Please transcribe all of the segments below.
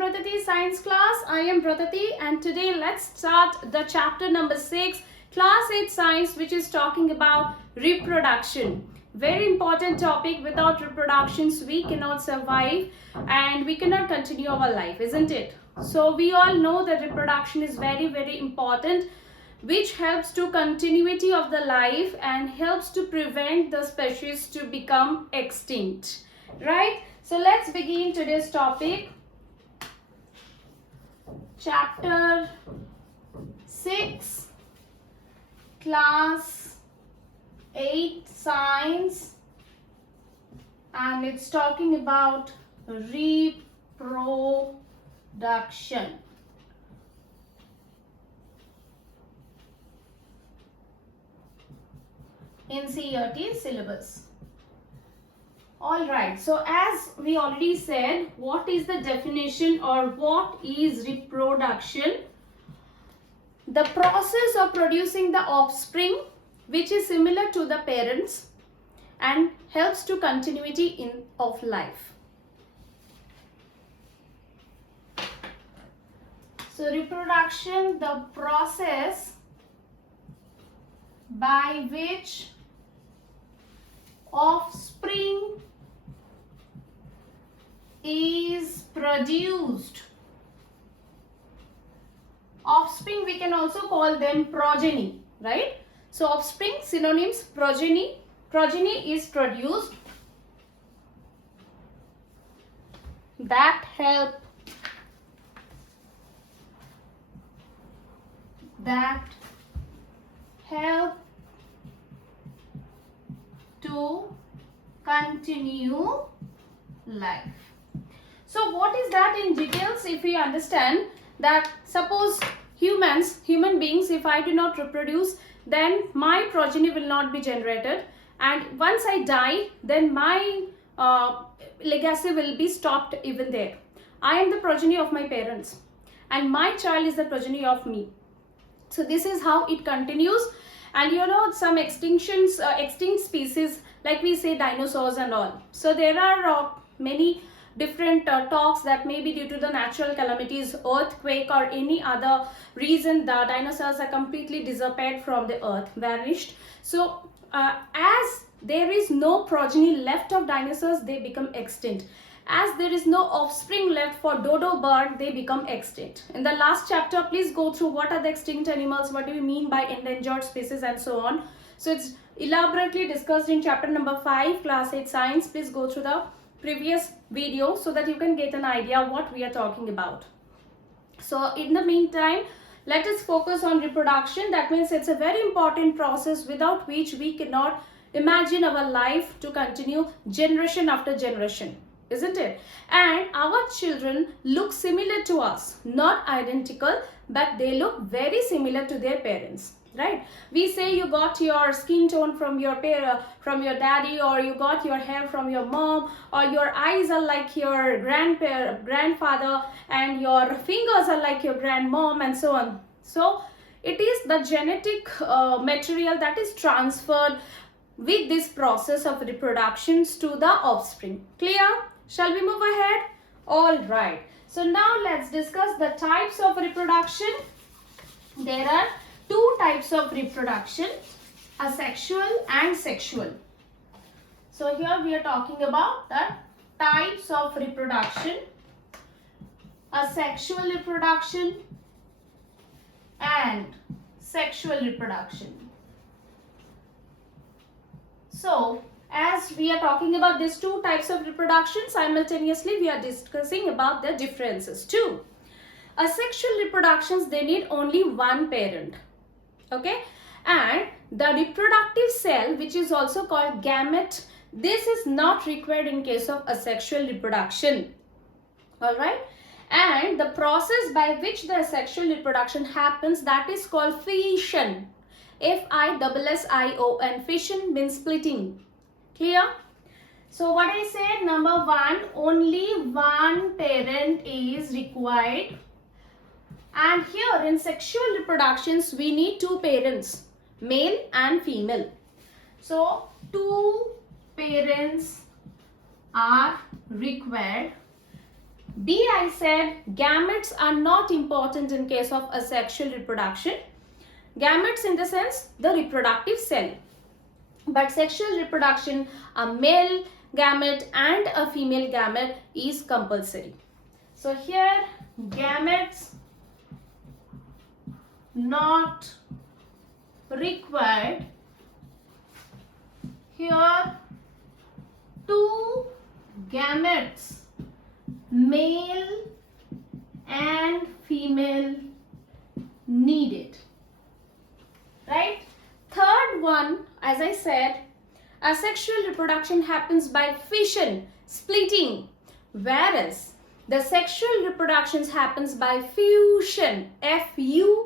Bratati Science class. I am Bratati and today let's start the chapter number 6, class 8 science, which is talking about reproduction. Very important topic. Without reproductions we cannot survive and we cannot continue our life, isn't it? So we all know that reproduction is very important, which helps to continuity of the life and helps to prevent the species to become extinct, right? So let's begin today's topic. Chapter 6, class 8 science, and it's talking about reproduction. NCERT syllabus. Alright, so as we already said, what is the definition or what is reproduction? The process of producing the offspring which is similar to the parents and helps to continuity of life. So reproduction, the process by which offspring is produced. Offspring, we can also call them progeny, right? So offspring, synonyms, progeny. Progeny is produced that help to continue life. So what is that in details? If we understand that, suppose human beings, if I do not reproduce, then my progeny will not be generated, and once I die, then my legacy will be stopped even there. I am the progeny of my parents and my child is the progeny of me. So this is how it continues. And you know, some extinct species, like we say dinosaurs and all. So there are many different talks that may be due to the natural calamities, earthquake or any other reason, the dinosaurs are completely disappeared from the earth, vanished. So as there is no progeny left of dinosaurs, they become extinct. As there is no offspring left for dodo bird, they become extinct. In the last chapter, please go through what are the extinct animals, what do we mean by endangered species and so on. So it's elaborately discussed in chapter number 5, class 8 science. Please go through the previous video so that you can get an idea what we are talking about. So in the meantime, let us focus on reproduction. That means it's a very important process without which we cannot imagine our life to continue generation after generation, isn't it? And our children look similar to us, not identical, but they look very similar to their parents, right? We say you got your skin tone from your daddy, or you got your hair from your mom, or your eyes are like your grandfather, and your fingers are like your grandmom, and so on. So it is the genetic material that is transferred with this process of reproductions to the offspring. Clear? Shall we move ahead? All right. So now let's discuss the types of reproduction. There are two types of reproduction, asexual and sexual. So here we are talking about the types of reproduction, asexual reproduction and sexual reproduction. So as we are talking about these two types of reproduction, simultaneously we are discussing about the differences too. Asexual reproductions, they need only one parent, okay? And the reproductive cell, which is also called gamete, this is not required in case of asexual reproduction, all right? And the process by which the asexual reproduction happens, that is called fission. Fission. Fission means splitting. Clear? So what I said, number 1, only one parent is required. And here in sexual reproductions, we need two parents, male and female. So two parents are required B, I said gametes are not important in case of asexual reproduction. Gametes in the sense the reproductive cell. But sexual reproduction, a male gamete and a female gamete is compulsory. So here gametes not required. Here two gametes, male and female, needed. Right? Third one, as I said, asexual reproduction happens by fission, splitting, whereas the sexual reproduction happens by fusion, F-U-S-I-O-N.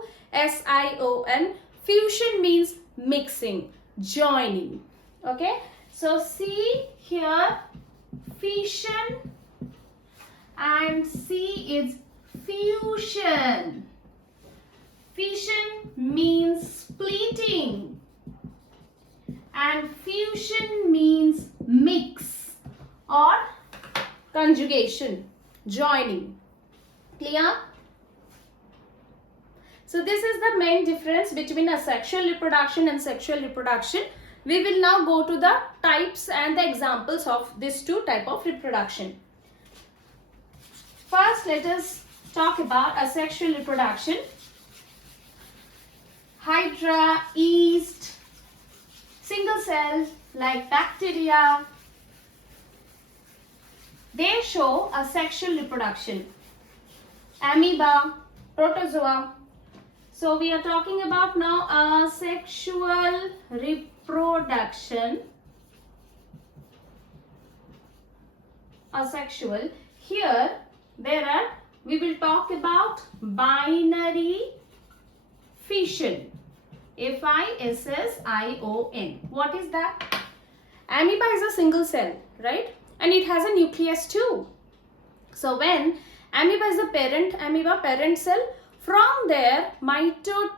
Fusion means mixing, joining. Okay, so see here fission and C is fusion. Fission means splitting and fusion means mix or conjugation, joining. Clear? So this is the main difference between asexual reproduction and sexual reproduction. We will now go to the types and the examples of these two types of reproduction. First, let us talk about asexual reproduction. Hydra, yeast, single cell like bacteria, they show asexual reproduction. Amoeba, protozoa. So we are talking about now asexual reproduction. Asexual. Here we will talk about binary fission. F-I-S-S-I-O-N. What is that? Amoeba is a single cell, right? And it has a nucleus too. So when amoeba is a parent cell, from there mitotic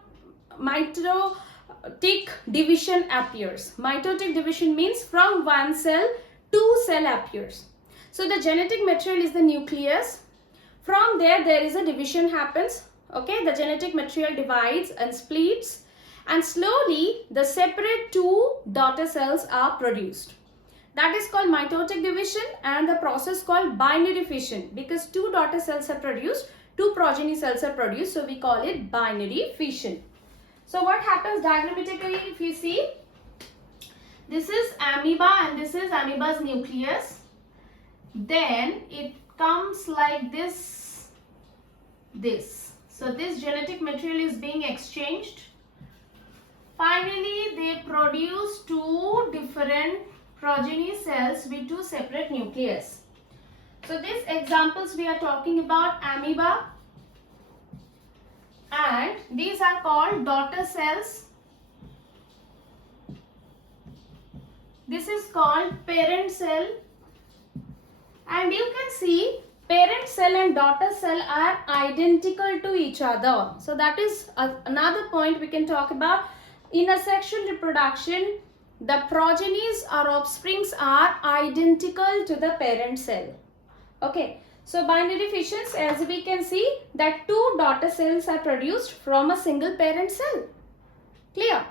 division appears. Mitotic division means from one cell, two cell appears. So the genetic material is the nucleus. From there is a division happens. Okay, the genetic material divides and splits, and slowly the separate two daughter cells are produced. That is called mitotic division, and the process called binary fission, because two daughter cells are produced, two progeny cells are produced, so we call it binary fission. So what happens diagrammatically, if you see, this is amoeba and this is amoeba's nucleus. Then it comes like this. So this genetic material is being exchanged. Finally, they produce two different progeny cells with two separate nucleus. So these examples we are talking about amoeba, and these are called daughter cells. This is called parent cell, and you can see parent cell and daughter cell are identical to each other. So that is another point we can talk about. In asexual reproduction, the progenies or offsprings are identical to the parent cell. Okay, so binary fissions, as we can see that two daughter cells are produced from a single parent cell. Clear?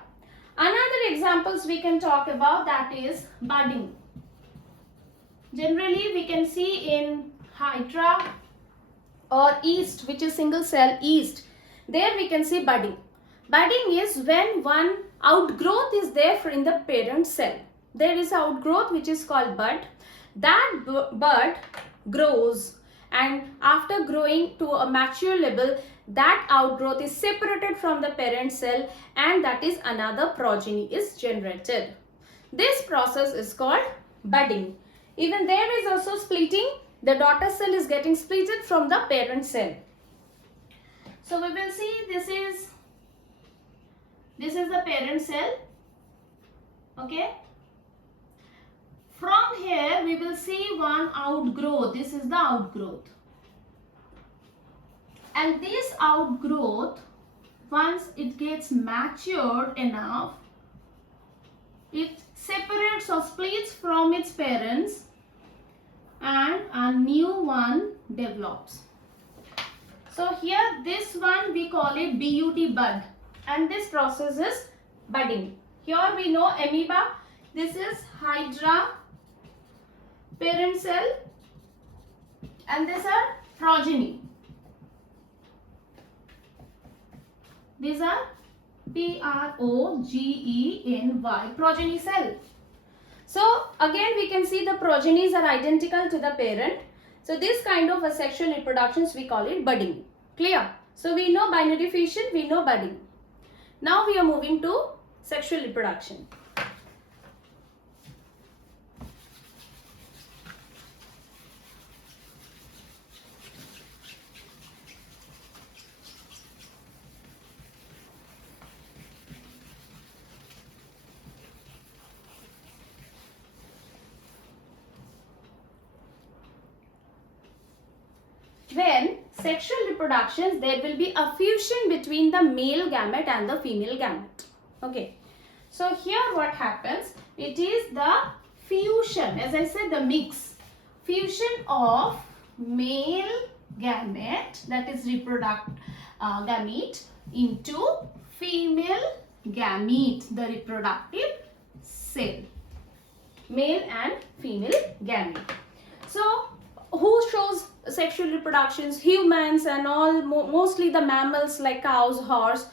Another examples we can talk about, that is budding. Generally we can see in Hydra or yeast, which is single cell yeast, there we can see budding. Budding is when one outgrowth is there in the parent cell. There is outgrowth which is called bud. That bud grows, and after growing to a mature level, that outgrowth is separated from the parent cell, and that is another progeny is generated. This process is called budding. Even there is also splitting. The daughter cell is getting splitted from the parent cell. So we will see this is the parent cell. Okay. From here we will see one outgrowth. This is the outgrowth. And this outgrowth, once it gets matured enough, it separates or splits from its parents, and a new one develops. So here this one we call it BUT, bud, and this process is budding. Here we know amoeba, this is hydra, parent cell, and these are progeny. These are progeny, progeny cell. So again we can see the progenies are identical to the parent. So this kind of a sexual reproductions we call it budding. Clear? So we know binary fission, we know budding. Now we are moving to sexual reproduction. When sexual reproductions, there will be a fusion between the male gamete and the female gamete. Okay. So here what happens? It is the fusion, as I said, the mix. Fusion of male gamete, that is gamete, into female gamete, the reproductive cell. Male and female gamete. So who shows sexual reproductions? Humans and all, mostly the mammals like cows, horse.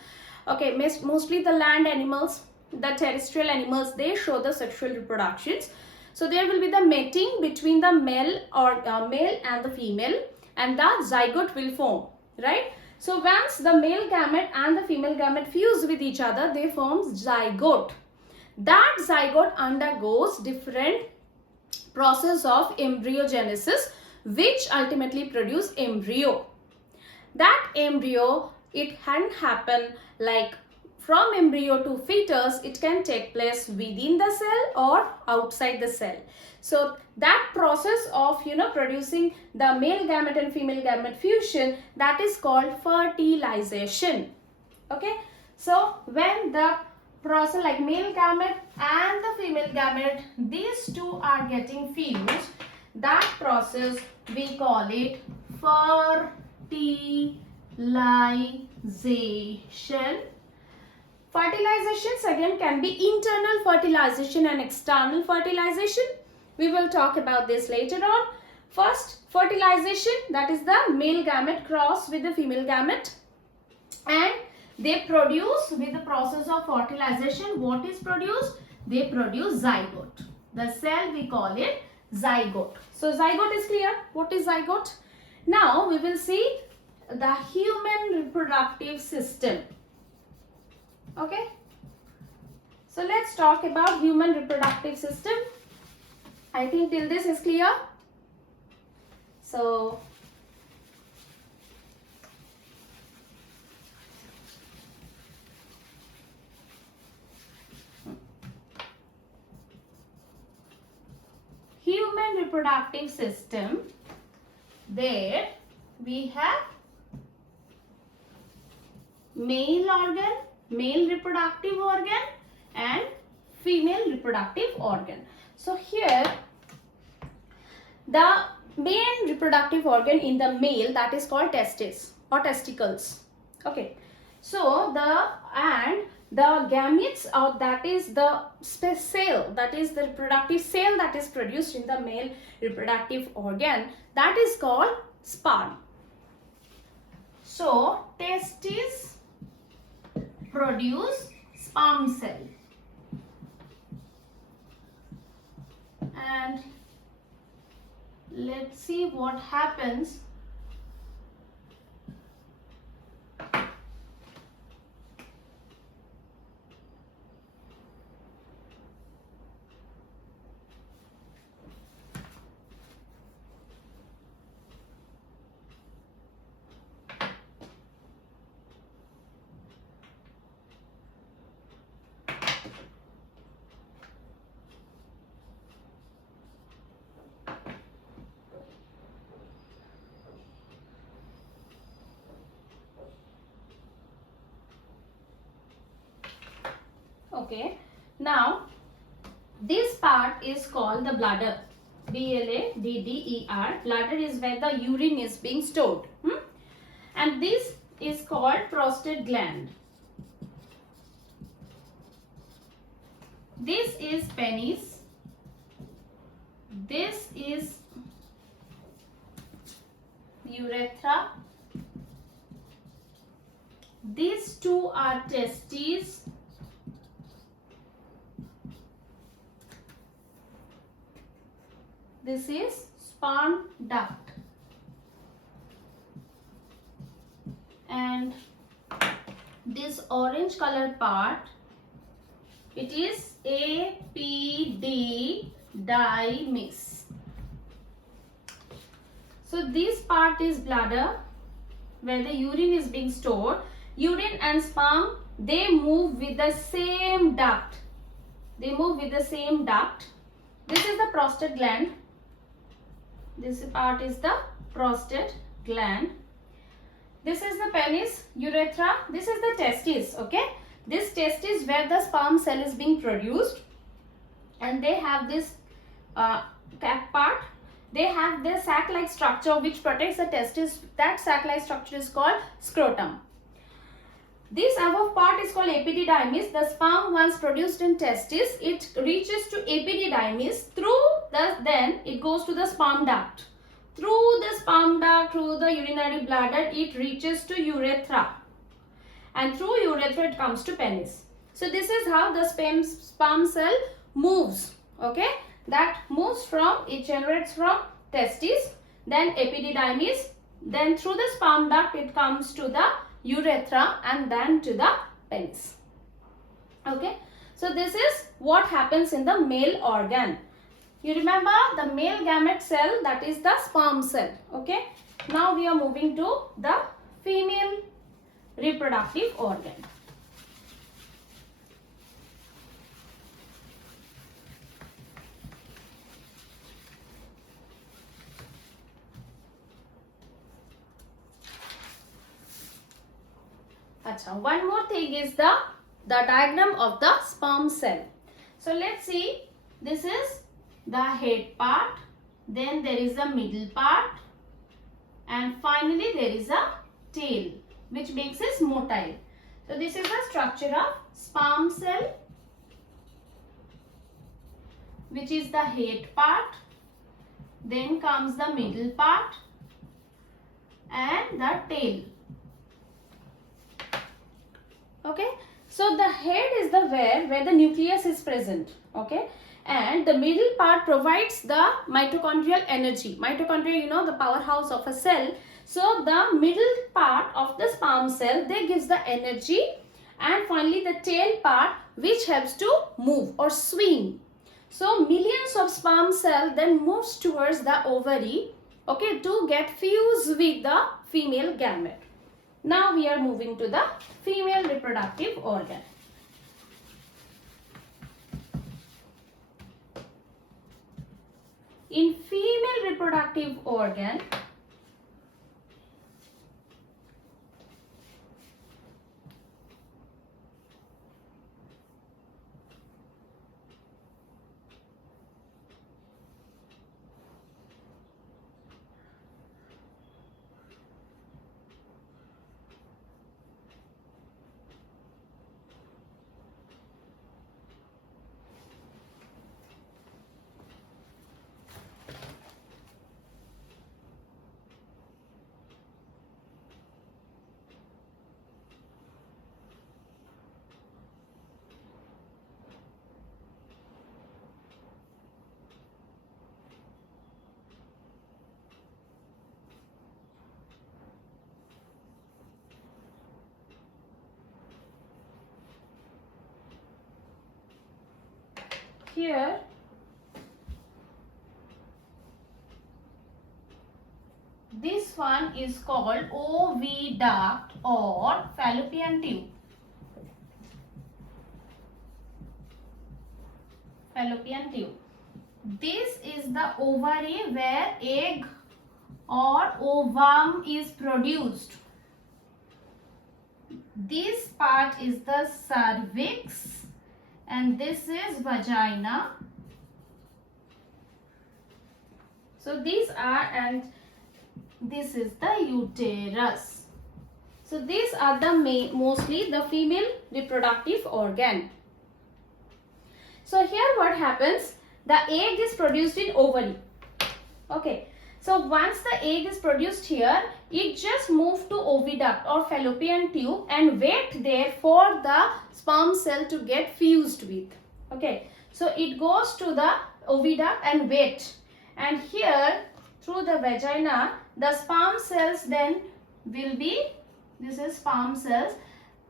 Okay, mostly the land animals, the terrestrial animals, they show the sexual reproductions. So there will be the mating between the male and the female, and the zygote will form, right? So once the male gamete and the female gamete fuse with each other, they form zygote. That zygote undergoes different process of embryogenesis, which ultimately produce embryo. That embryo, it can happen like from embryo to fetus, it can take place within the cell or outside the cell. So that process of producing the male gamete and female gamete fusion, that is called fertilization. Okay, so when the process like male gamete and the female gamete, these two are getting fused, that process we call it fertilization. Fertilizations again can be internal fertilization and external fertilization. We will talk about this later on. First, fertilization, that is the male gamete cross with the female gamete, and they produce, with the process of fertilization, what is produced? They produce zygote. The cell we call it zygote. So zygote is clear. What is zygote? Now we will see the human reproductive system. Okay. So let's talk about human reproductive system. I think till this is clear. So human reproductive system, there we have male organ, male reproductive organ, and female reproductive organ. So here the main reproductive organ in the male, that is called testes or testicles. Okay, so the gametes, or that is the cell, that is the reproductive cell that is produced in the male reproductive organ, that is called sperm. So testes produce sperm cell, and let's see what happens. Okay, now this part is called the bladder. B-L-A-D-D-E-R. Bladder is where the urine is being stored. And this is called prostate gland. This is penis. This is urethra. These two are testes. This is sperm duct. And this orange color part, it is epididymis. So this part is bladder, where the urine is being stored. Urine and sperm, they move with the same duct. They move with the same duct. This is the prostate gland. This part is the prostate gland. This is the penis, urethra. This is the testis, okay? This testis where the sperm cell is being produced. And they have this cap part. They have the sac-like structure which protects the testis. That sac-like structure is called scrotum. This above part is called epididymis. The sperm once produced in testis, it reaches to epididymis. Then it goes to the sperm duct. Through the sperm duct, through the urinary bladder, it reaches to urethra. And through urethra, it comes to penis. So this is how the sperm cell moves. Okay, that moves from, it generates from testis, then epididymis, then through the sperm duct, it comes to the urethra and then to the penis. Okay, so this is what happens in the male organ. You remember the male gamete cell, that is the sperm cell. Okay, now we are moving to the female reproductive organ. One more thing is the diagram of the sperm cell. So let's see, this is the head part, then there is the middle part, and finally there is a tail which makes it motile. So this is the structure of sperm cell, which is the head part, then comes the middle part and the tail. Okay, so the head is the where the nucleus is present. Okay, and the middle part provides the mitochondrial energy. Mitochondria, you know, the powerhouse of a cell. So the middle part of the sperm cell, they gives the energy, and finally the tail part which helps to move or swing. So millions of sperm cell then moves towards the ovary, okay, to get fused with the female gamete. Now we are moving to the female reproductive organ. In female reproductive organ, here this one is called oviduct or fallopian tube. Fallopian tube. This is the ovary where egg or ovum is produced. This part is the cervix . And this is vagina. So these are, and this is the uterus. So these are the mostly the female reproductive organ. So here what happens, the egg is produced in ovary. Okay, so once the egg is produced here, it just moves to oviduct or fallopian tube and wait there for the sperm cell to get fused with. Okay, so it goes to the oviduct and wait, and here through the vagina the sperm cells then will be, this is sperm cells,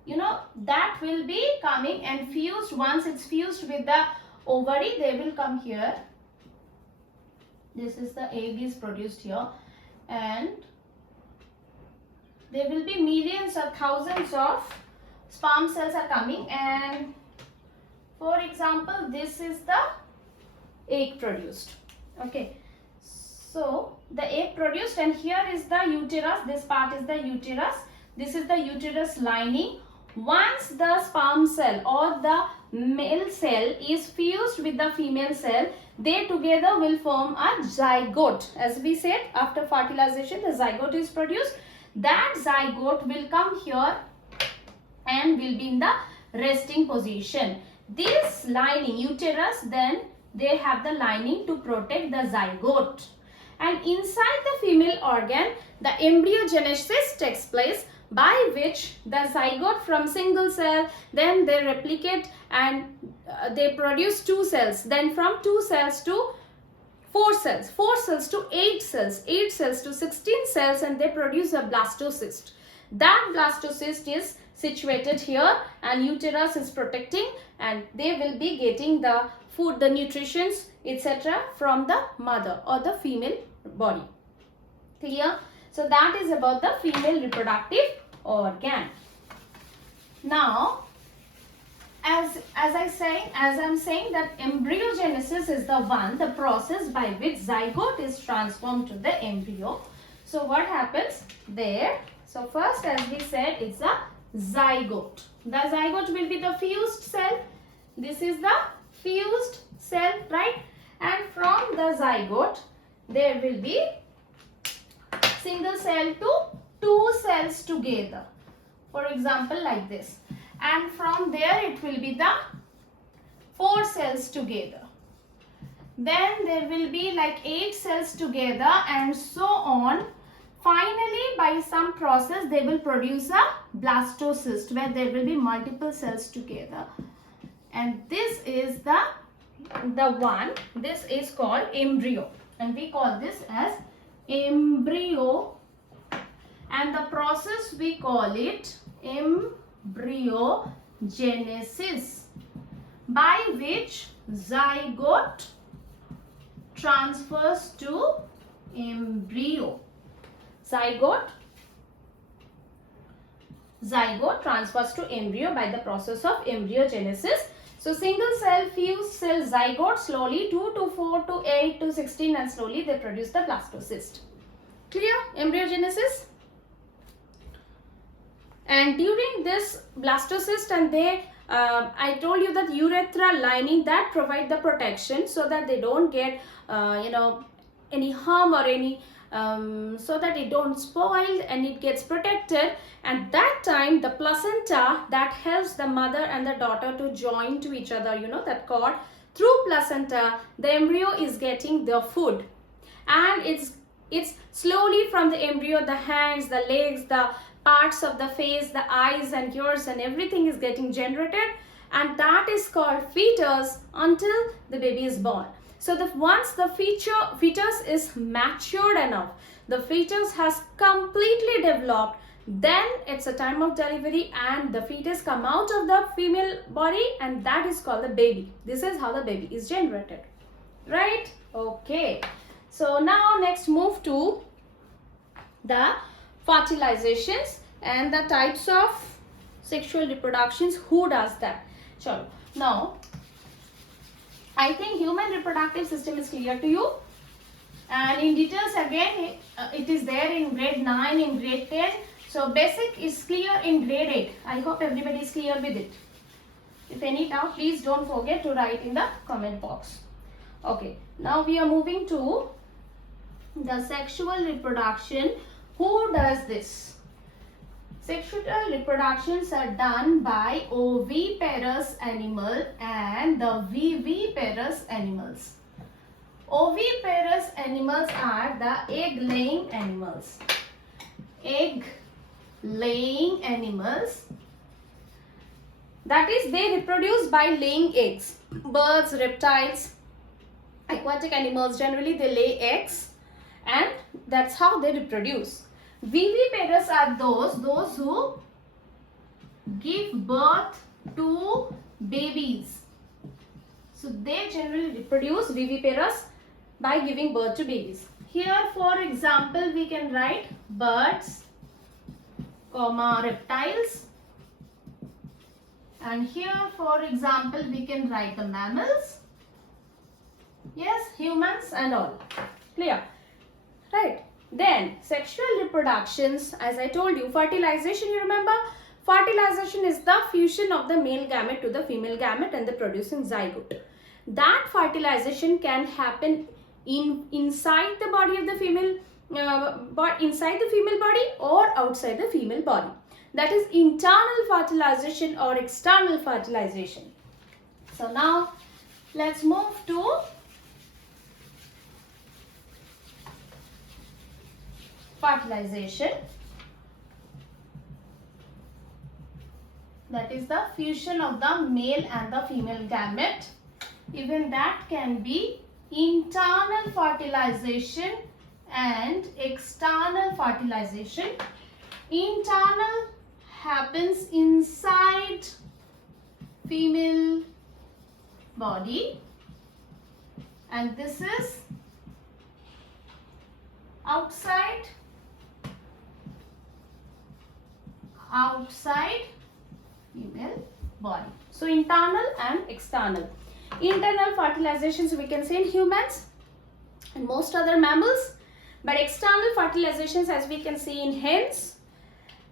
you know, that will be coming and fused. Once it's fused with the ovary, they will come here. This is the egg is produced here, and there will be millions or thousands of sperm cells are coming, and for example this is the egg produced. Okay, so the egg produced, and here is the uterus. This part is the uterus. This is the uterus lining. Once the sperm cell or the male cell is fused with the female cell, they together will form a zygote. As we said, after fertilization the zygote is produced. That zygote will come here and will be in the resting position. This lining, uterus, then they have the lining to protect the zygote. And inside the female organ, the embryogenesis takes place, by which the zygote from single cell, then they replicate and they produce 2 cells. Then from 2 cells to 4 cells, 4 cells to 8 cells, 8 cells to 16 cells, and they produce a blastocyst. That blastocyst is situated here, and uterus is protecting, and they will be getting the food, the nutritions, etc. from the mother or the female body. Clear? So that is about the female reproductive organ. Now, as I'm saying that embryogenesis is the process by which zygote is transformed to the embryo. So what happens there? So first, as we said, it's a zygote. The zygote will be the fused cell. This is the fused cell, right? And from the zygote, there will be single cell to 2 cells together. For example, like this. And from there, it will be the 4 cells together. Then there will be like 8 cells together, and so on. Finally, by some process, they will produce a blastocyst where there will be multiple cells together. And this is the one. This is called embryo, and we call this as embryo. And the process we call it embryogenesis, by which zygote transfers to embryo. Zygote transfers to embryo by the process of embryogenesis. So single cell, fused cell, zygote, slowly 2 to 4 to 8 to 16, and slowly they produce the blastocyst. Clear? Embryogenesis. And during this blastocyst, and I told you that urethra lining that provide the protection so that they don't get any harm or any so that it don't spoil and it gets protected. And that time the placenta that helps the mother and the daughter to join to each other, that cord, through placenta the embryo is getting the food, and it's slowly from the embryo, the hands, the legs, the parts of the face, the eyes and ears and everything is getting generated, and that is called fetus until the baby is born. So once the fetus is matured enough, the fetus has completely developed, then it's a time of delivery and the fetus come out of the female body, and that is called the baby. This is how the baby is generated, right? Okay, so now next move to the fertilizations and the types of sexual reproductions. Who does that? Sure. Now I think human reproductive system is clear to you, and in details again it is there in grade 9, in grade 10. So basic is clear in grade 8. I hope everybody is clear with it. If any doubt, please don't forget to write in the comment box. Okay, now we are moving to the sexual reproduction, who does this? Sexual reproductions are done by oviparous animal and the viviparous animals. Oviparous animals are the egg-laying animals. Egg-laying animals. That is, they reproduce by laying eggs. Birds, reptiles, aquatic animals, generally they lay eggs and that's how they reproduce. Viviparous are those who give birth to babies. So they generally reproduce, viviparous, by giving birth to babies. Here, for example, we can write birds, reptiles. And here, for example, we can write the mammals. Yes, humans and all. Clear? Right. Then, sexual reproductions, as I told you, fertilization, you remember? Fertilization is the fusion of the male gamete to the female gamete and the producing zygote. That fertilization can happen inside the body of the female, inside the female body or outside the female body. That is internal fertilization or external fertilization. So now let's move to fertilization. That is the fusion of the male and the female gamete. Even that can be internal fertilization and external fertilization. Internal happens inside female body and this is outside female body. So internal and external. Internal fertilizations we can say in humans and most other mammals, but external fertilizations as we can see in hens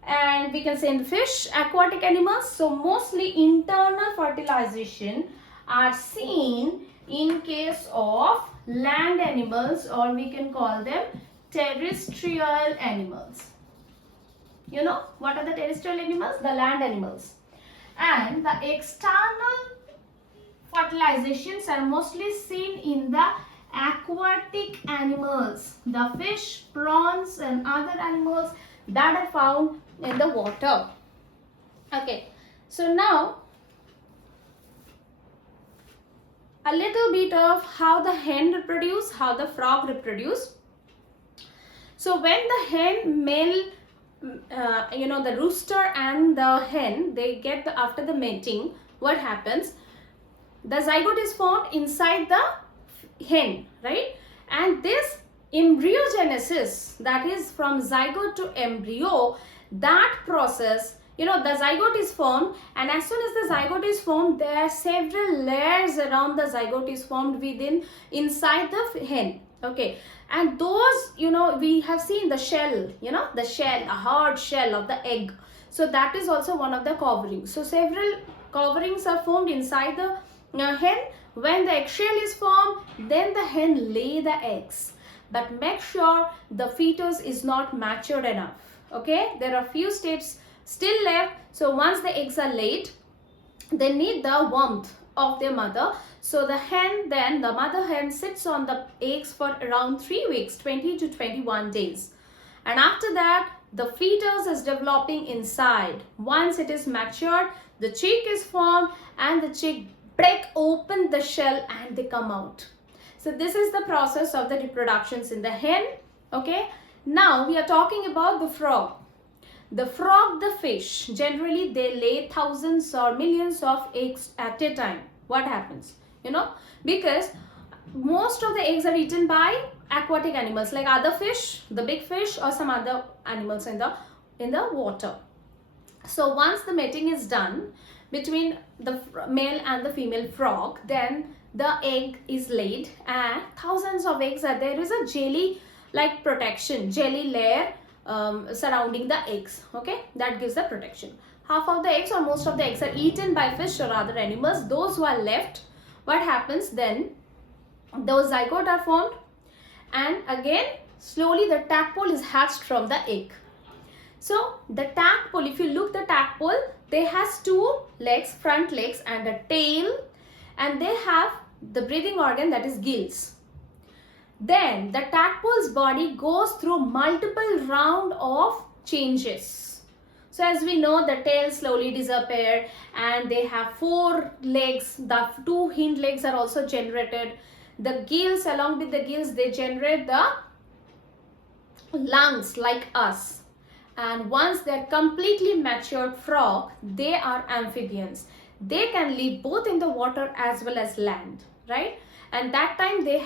and we can say in fish, aquatic animals. So mostly internal fertilization are seen in case of land animals, or we can call them terrestrial animals. You know what are the terrestrial animals? The land animals. And the external fertilizations are mostly seen in the aquatic animals, the fish, prawns and other animals that are found in the water. Okay, so now a little bit of how the hen reproduce, how the frog reproduce. So when the hen male, the rooster and the hen, they get after the mating, what happens? The zygote is formed inside the hen, right? And this embryogenesis, that is from zygote to embryo, that process, the zygote is formed, and as soon as the zygote is formed, there are several layers around the zygote is formed inside the hen. Okay, and those, we have seen the shell, the shell, a hard shell of the egg. So that is also one of the coverings. So several coverings are formed inside the hen. When the eggshell is formed, then the hen lay the eggs. But make sure the fetus is not matured enough. Okay, there are few steps still left. So once the eggs are laid, they need the warmth of their mother. So the mother hen sits on the eggs for around 3 weeks, 20 to 21 days. And after that, the fetus is developing inside. Once it is matured, the chick is formed and the chick break open the shell and they come out. So this is the process of the reproductions in the hen. Okay, now we are talking about the frog. The frog, the fish, generally they lay thousands or millions of eggs at a time. What happens? Because most of the eggs are eaten by aquatic animals like other fish, the big fish or some other animals in the water. So once the mating is done between the male and the female frog, then the egg is laid and thousands of eggs are there. There is a jelly like protection, jelly layer surrounding the eggs. Okay, that gives the protection. Half of the eggs or most of the eggs are eaten by fish or other animals. Those who are left, what happens then? Those zygote are formed and again slowly the tadpole is hatched from the egg. So the tadpole, if you look the tadpole, they has two legs, front legs and a tail, and they have the breathing organ, that is gills. Then the tadpole's body goes through multiple round of changes. So as we know, the tail slowly disappear and they have four legs. The two hind legs are also generated. The gills, along with the gills, they generate the lungs like us. And once they are completely matured frog, they are amphibians. They can live both in the water as well as land, right? And that time they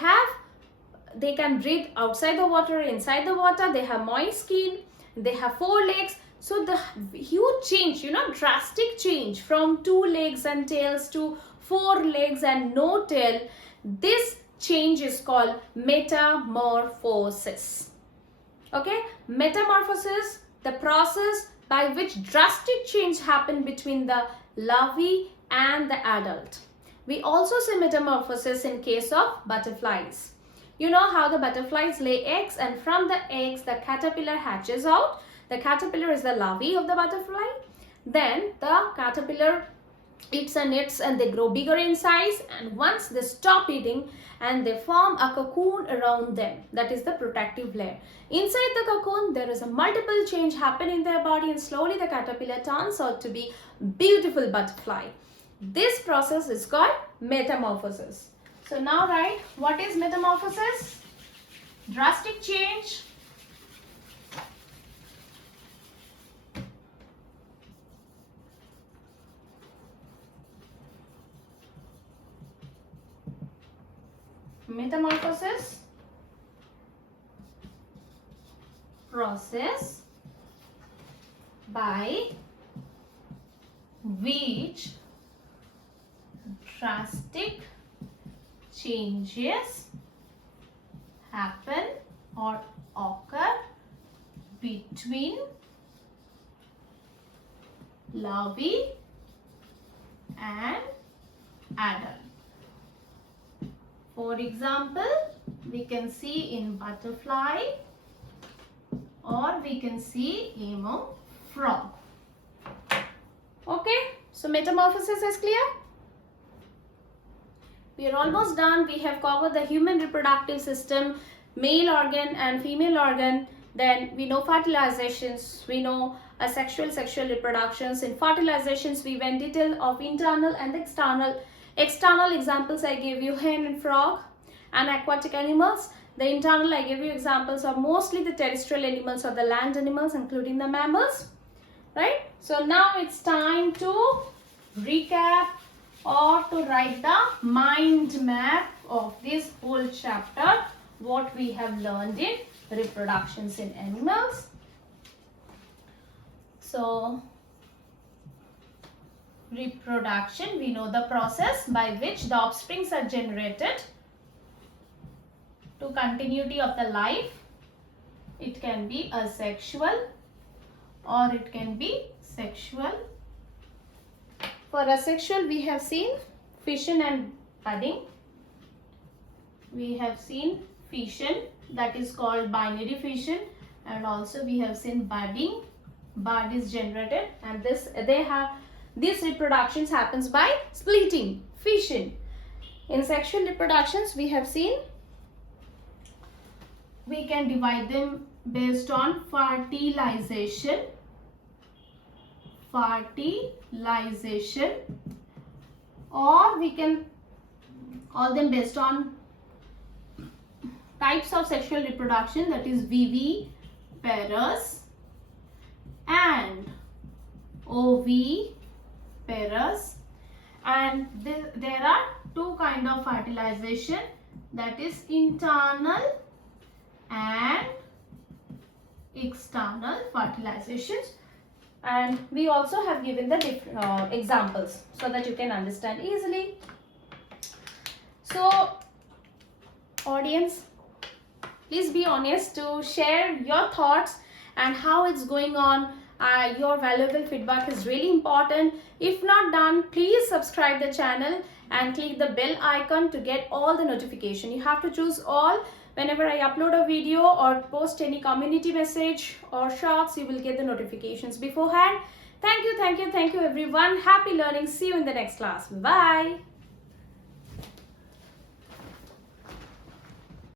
can breathe outside the water, inside the water. They have moist skin. They have four legs. So the huge change, drastic change from two legs and tails to four legs and no tail. This change is called metamorphosis. Okay, metamorphosis, the process by which drastic change happen between the larvae and the adult. We also see metamorphosis in case of butterflies. You know how the butterflies lay eggs, and from the eggs the caterpillar hatches out. The caterpillar is the larvae of the butterfly. Then the caterpillar eats and eats and they grow bigger in size, and once they stop eating and they form a cocoon around them, that is the protective layer. Inside the cocoon there is a multiple change happen in their body, and slowly the caterpillar turns out to be beautiful butterfly. This process is called metamorphosis. So now write, what is metamorphosis? Drastic change. Metamorphosis, process by which drastic changes happen or occur between larvae and adult. For example, we can see in butterfly or we can see among frog. Okay, so metamorphosis is clear? We are almost done. We have covered the human reproductive system, male organ and female organ. Then we know fertilizations, we know asexual sexual reproductions. In fertilizations, we went detail of internal and external. External examples I gave you hen and frog and aquatic animals. The internal I gave you examples are mostly the terrestrial animals or the land animals, including the mammals, right? So now it's time to recap or to write the mind map of this whole chapter, what we have learned in reproductions in animals. So reproduction, we know the process by which the offsprings are generated to continuity of the life. It can be asexual or it can be sexual. For asexual, we have seen fission and budding. We have seen fission, that is called binary fission, and also we have seen budding. Bud is generated, and these reproductions happens by splitting, fission. In sexual reproductions, we have seen we can divide them based on fertilization, or we can call them based on types of sexual reproduction, that is viviparous and oviparous. And there are two kind of fertilization, that is internal and external fertilizations. And we also have given the different examples so that you can understand easily. So audience, please be honest to share your thoughts and how it's going on. Your valuable feedback is really important. If not done, please subscribe the channel and click the bell icon to get all the notification. You have to choose all, Whenever I upload a video or post any community message or shorts, you will get the notifications beforehand. Thank you everyone. Happy learning. See you in the next class. Bye.